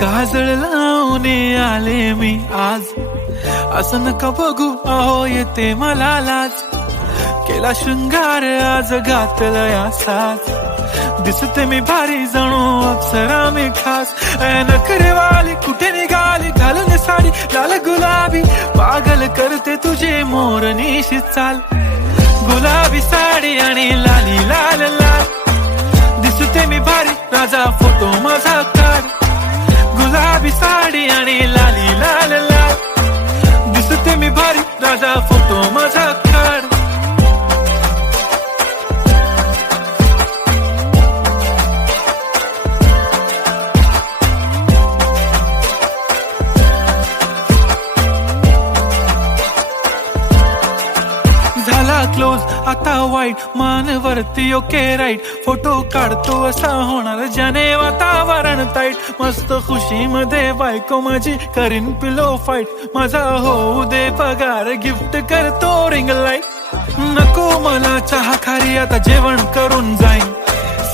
काजळ लावून आले मी आज, असं नका बघू अहो येते मला लाज. केला शृंगार आज घातला साज, दिसते मी भारी जणू अप्सरा मी खास. नखरेवाली कुठे निघाली घालून साडी लाल गुलाबी, पागल करते तुझे मोरनीशी चाल. गुलाबी साडी आणि लाली लाल लाल, दिसते मी भारी राजा फोटो माझा काढ. गुलाबी साडी आणि लाली लाल लाल, दिसते मी भारी राजा फोटो माझा काढ. झाला क्लोज आता वाईट, मान वरती ओके राईट. फोटो काढतो असा होणार ज्याने वातावरण ताईट. मस्त खुशी मध्ये बायको माझी करीन पिलो फाईट. माझा होऊ दे पगार गिफ्ट करतो रिंग लाईट. नको मला चहा खारी आता जेवण करून जाईन.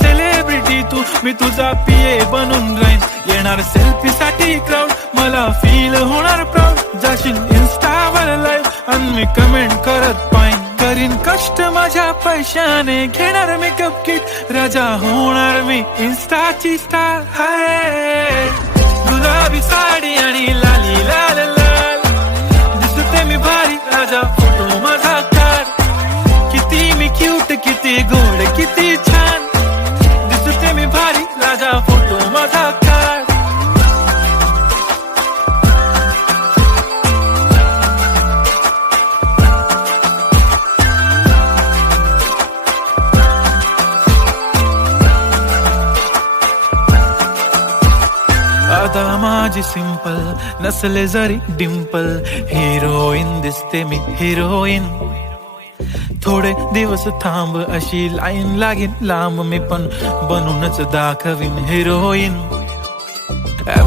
सेलिब्रिटी तू मी तुझा पिये बनून राहीन. येणार सेल्फी साठी क्राऊड मला फील होणार प्राऊड. जाशील इन्स्टावर लाईव्ह आणि मी कमेंट करत पाईन. करीन कष्ट माझ्या पैशाने घेणार मेकअप किट. राजा होणार मी इन्स्टाची स्टार. हाय गुलाबी साडी आणि लाली लाल लाल, दिसते मी भारी राजा फोटो माझा काढ. किती मी क्यूट किती गोड किती छान, दिसते मी भारी राजा फोटो माझा काढ. आता माझी सिंपल नसले जरी डिंपल, हिरोईन दिसते मी हिरोईन. थोडे दिवस थांब अशी लाईन लागेल लांब, मी पण बनूनच दाखवीन हिरोईन.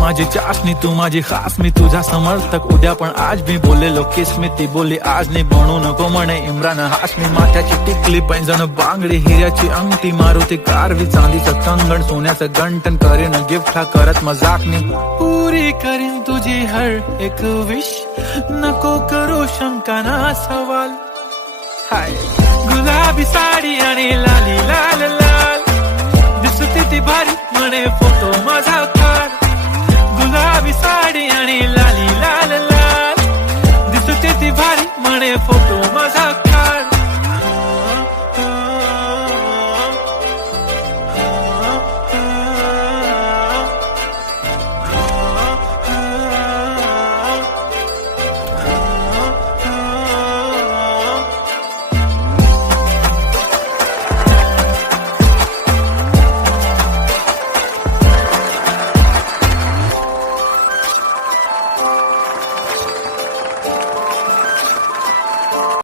माझी चाशनी तू माझी खास, मी तुझा समर्थक उद्या पण आज मी बोलेलो किस मी. ती बोली आज नाही बनू नको म्हणे इम्रान हाशमी. माथ्याची टिकली पैंजण बांगडी हिऱ्याची अंगठी, मारुती कारवी चांदीचं कंगण सोन्याचं गंटन. करीन गिफ्ट हा करत मजाकनी, पुरी करीन तुझी हर एक विश. नको करू शंका ना सवाल. हाय गुलाबी साडी आणि लाली लाल लाल, दिसते ती भारी म्हणे फोटो माझा काढ. गुलाबी साडी आणि लाली लाल लाल, दिसते ती भारी म्हणे फोटो माझा